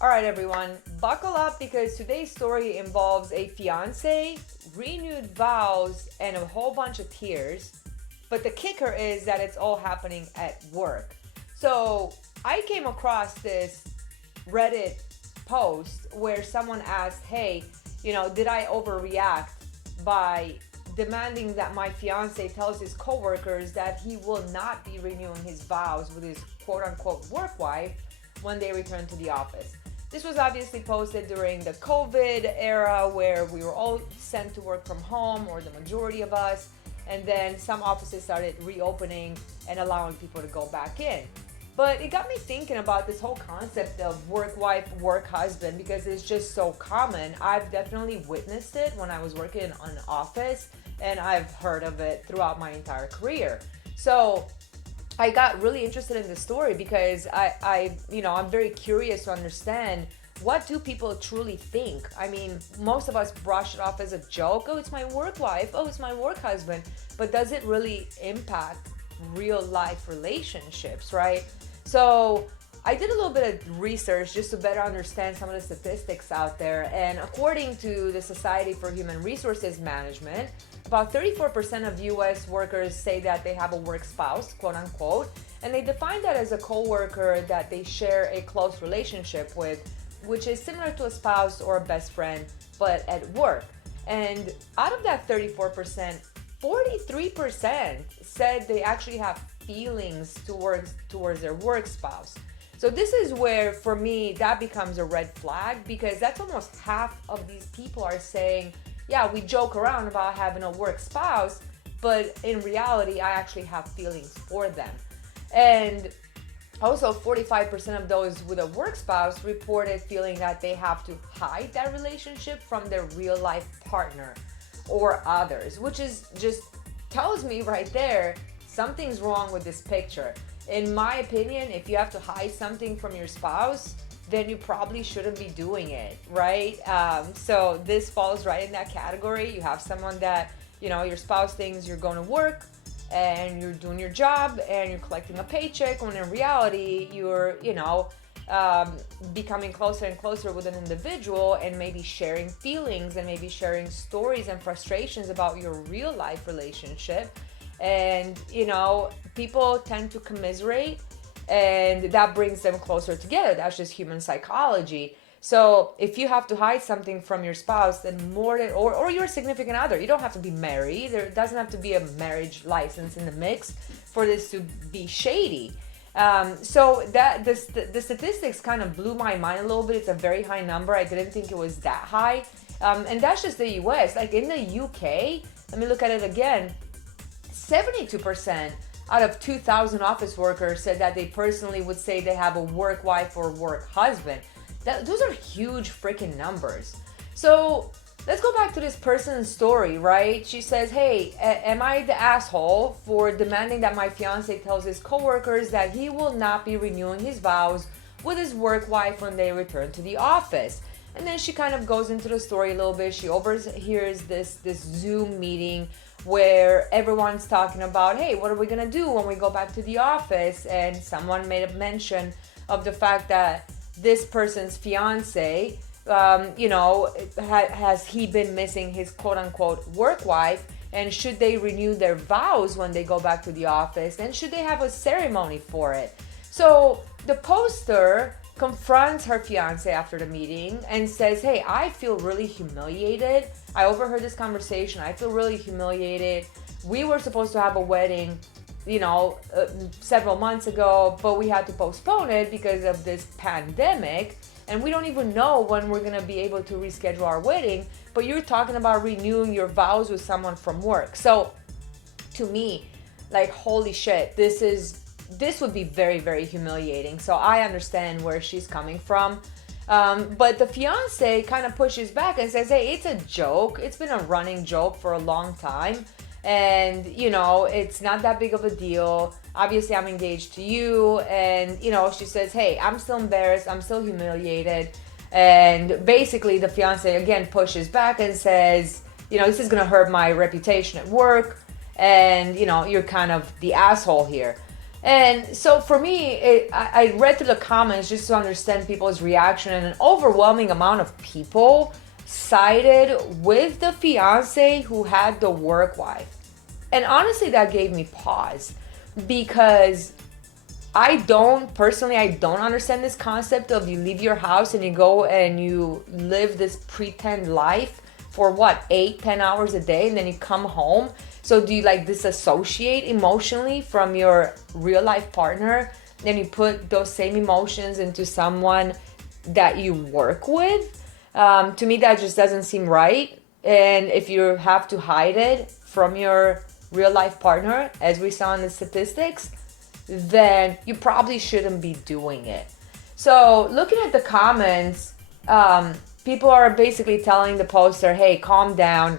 All right, everyone, buckle up because today's story involves a fiance, renewed vows, and a whole bunch of tears. But the kicker is that it's all happening at work. So I came across this Reddit post where someone asked, hey, did I overreact by demanding that my fiance tells his coworkers that he will not be renewing his vows with his quote unquote work wife when they return to the office? This was obviously posted during the COVID era where we were all sent to work from home, or the majority of us, and then some offices started reopening and allowing people to go back in. But it got me thinking about this whole concept of work wife, work husband, because it's just so common. I've definitely witnessed it when I was working in an office, and I've heard of it throughout my entire career. So I got really interested in this story because I'm very curious to understand, what do people truly think? I mean, most of us brush it off as a joke. Oh, it's my work wife. Oh, it's my work husband. But does it really impact real life relationships, right? So I did a little bit of research just to better understand some of the statistics out there. And according to the Society for Human Resources Management, about 34% of US workers say that they have a work spouse, quote unquote, and they define that as a coworker that they share a close relationship with, which is similar to a spouse or a best friend, but at work. And out of that 34%, 43% said they actually have feelings towards their work spouse. So this is where, for me, that becomes a red flag, because that's almost half of these people are saying, yeah, we joke around about having a work spouse, but in reality, I actually have feelings for them. And also, 45% of those with a work spouse reported feeling that they have to hide that relationship from their real life partner or others, which is just tells me right there, something's wrong with this picture. In my opinion, if you have to hide something from your spouse, then you probably shouldn't be doing it, right? So this falls right in that category. You have someone that, your spouse thinks you're going to work and you're doing your job and you're collecting a paycheck, when in reality, you're, becoming closer and closer with an individual and maybe sharing feelings and maybe sharing stories and frustrations about your real life relationship. And, people tend to commiserate, and that brings them closer together. That's just human psychology. So if you have to hide something from your spouse, then more than, or your significant other, you don't have to be married. There doesn't have to be a marriage license in the mix for this to be shady. So that the statistics kind of blew my mind a little bit. It's a very high number. I didn't think it was that high. And that's just the US. Like in the UK, let me look at it again. 72% out of 2,000 office workers said that they personally would say they have a work wife or work husband. Those are huge freaking numbers. So let's go back to this person's story, right? She says, hey, am I the asshole for demanding that my fiance tells his coworkers that he will not be renewing his vows with his work wife when they return to the office? And then she kind of goes into the story a little bit. She overhears this Zoom meeting where everyone's talking about, hey, what are we gonna do when we go back to the office? And someone made a mention of the fact that this person's fiance, has he been missing his quote unquote work wife? And should they renew their vows when they go back to the office? And should they have a ceremony for it? So the poster confronts her fiance after the meeting and says, hey, I feel really humiliated. I overheard this conversation. I feel really humiliated. We were supposed to have a wedding, several months ago, but we had to postpone it because of this pandemic. And we don't even know when we're going to be able to reschedule our wedding. But you're talking about renewing your vows with someone from work. So to me, like, holy shit, this would be very, very humiliating. So I understand where she's coming from. But the fiance kind of pushes back and says, hey, it's a joke. It's been a running joke for a long time. And, it's not that big of a deal. Obviously, I'm engaged to you. And, she says, hey, I'm still embarrassed. I'm still humiliated. And basically, the fiance, again, pushes back and says, this is going to hurt my reputation at work. And, you're kind of the asshole here. And so for me, I read through the comments just to understand people's reaction, and an overwhelming amount of people sided with the fiance who had the work wife. And honestly, that gave me pause because I don't understand this concept of you leave your house and you go and you live this pretend life for what, 8-10 hours a day, and then you come home. So do you like disassociate emotionally from your real life partner? Then you put those same emotions into someone that you work with? To me, that just doesn't seem right. And if you have to hide it from your real life partner, as we saw in the statistics, then you probably shouldn't be doing it. So looking at the comments, people are basically telling the poster, hey, calm down.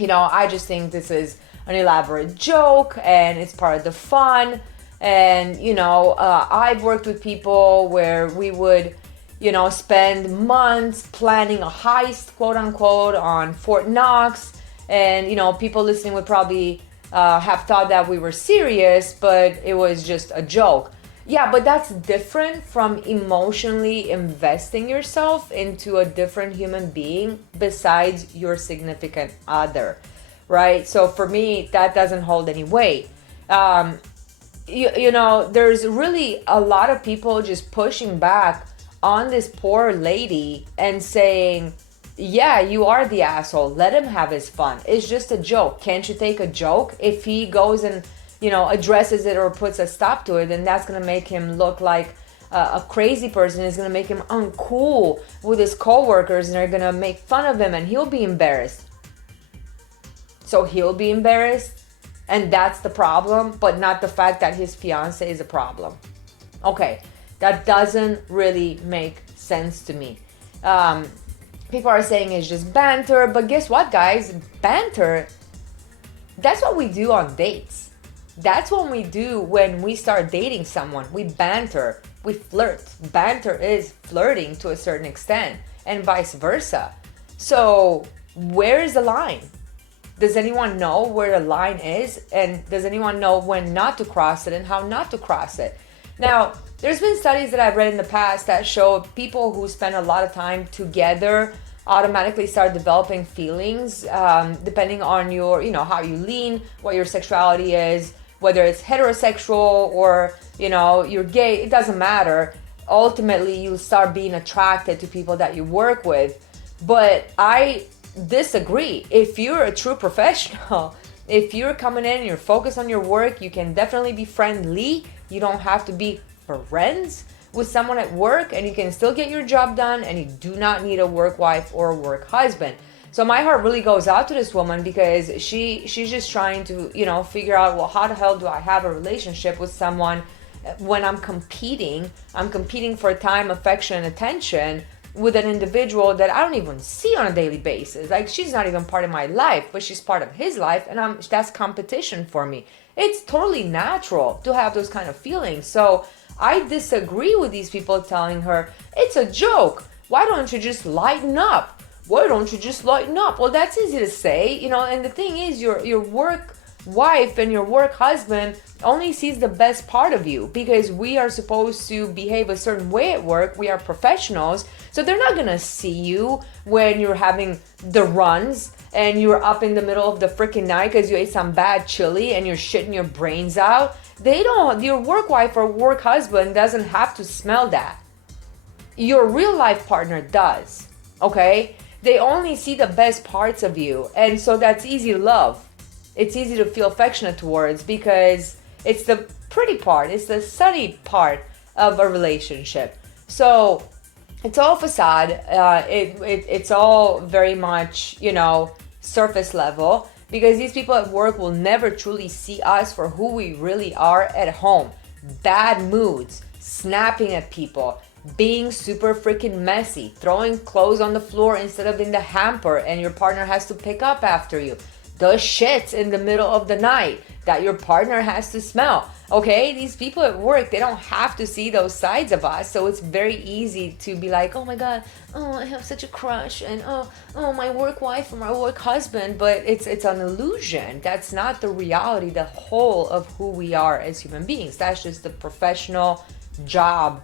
I just think this is an elaborate joke and it's part of the fun. And, I've worked with people where we would, spend months planning a heist, quote unquote, on Fort Knox. And, people listening would probably have thought that we were serious, but it was just a joke. Yeah, but that's different from emotionally investing yourself into a different human being besides your significant other, right? So for me, that doesn't hold any weight. There's really a lot of people just pushing back on this poor lady and saying, yeah, you are the asshole. Let him have his fun. It's just a joke. Can't you take a joke? If he goes and, addresses it or puts a stop to it, then that's going to make him look like a crazy person. It's going to make him uncool with his coworkers, and they're going to make fun of him, and he'll be embarrassed. So he'll be embarrassed, and that's the problem, but not the fact that his fiance is a problem. Okay, that doesn't really make sense to me. People are saying it's just banter, but guess what, guys? Banter, that's what we do on dates. That's what we do when we start dating someone. We banter, we flirt. Banter is flirting to a certain extent, and vice versa. So where is the line? Does anyone know where the line is? And does anyone know when not to cross it and how not to cross it? Now, there's been studies that I've read in the past that show people who spend a lot of time together automatically start developing feelings depending on your, how you lean, what your sexuality is, whether it's heterosexual or, you're gay, it doesn't matter. Ultimately, you start being attracted to people that you work with. But I disagree. If you're a true professional, if you're coming in and you're focused on your work, you can definitely be friendly. You don't have to be friends with someone at work, and you can still get your job done, and you do not need a work wife or a work husband. So my heart really goes out to this woman because she's just trying to, figure out, well, how the hell do I have a relationship with someone when I'm competing for time, affection, and attention with an individual that I don't even see on a daily basis. Like, she's not even part of my life, but she's part of his life, and that's competition for me. It's totally natural to have those kind of feelings. So I disagree with these people telling her, it's a joke. Why don't you just lighten up? Why don't you just lighten up? Well, that's easy to say, and the thing is, your work wife and your work husband only sees the best part of you, because we are supposed to behave a certain way at work. We are professionals, so they're not gonna see you when you're having the runs and you're up in the middle of the freaking night because you ate some bad chili and you're shitting your brains out. Your work wife or work husband doesn't have to smell that. Your real life partner does, okay? They only see the best parts of you, and so that's easy to love. It's easy to feel affectionate towards because it's the pretty part, it's the sunny part of a relationship. So it's all facade. It's all very much, surface level, because these people at work will never truly see us for who we really are at home. Bad moods, snapping at people, being super freaking messy, throwing clothes on the floor instead of in the hamper, and your partner has to pick up after you. the shits in the middle of the night that your partner has to smell. Okay, these people at work, they don't have to see those sides of us, so it's very easy to be like, oh my god, oh, I have such a crush, and oh, my work wife or my work husband. But it's an illusion. That's not the reality, the whole of who we are as human beings. That's just the professional job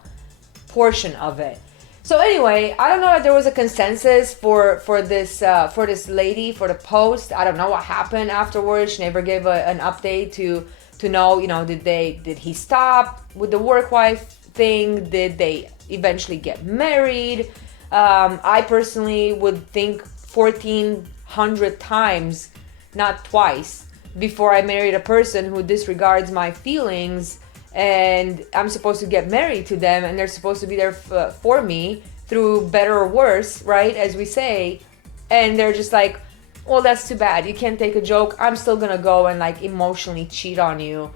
portion of it. So anyway, I don't know if there was a consensus for this lady for the post. I don't know what happened afterwards. She never gave an update to know, did he stop with the work wife thing? Did they eventually get married? I personally would think 1,400 times, not twice, before I married a person who disregards my feelings, and I'm supposed to get married to them, and they're supposed to be there for me through better or worse, right, as we say, and they're just like, well, that's too bad, you can't take a joke, I'm still gonna go and like emotionally cheat on you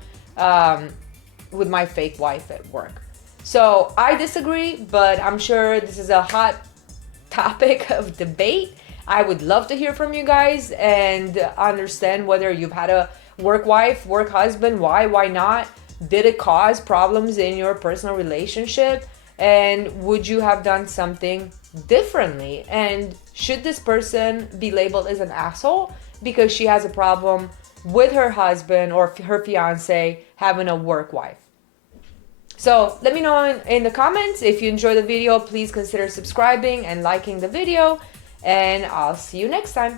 with my fake wife at work. So I disagree, but I'm sure this is a hot topic of debate. I would love to hear from you guys and understand whether you've had a work wife, work husband, why not? Did it cause problems in your personal relationship? And would you have done something differently? And should this person be labeled as an asshole because she has a problem with her husband or her fiance having a work wife? So let me know in the comments. If you enjoyed the video, please consider subscribing and liking the video. And I'll see you next time.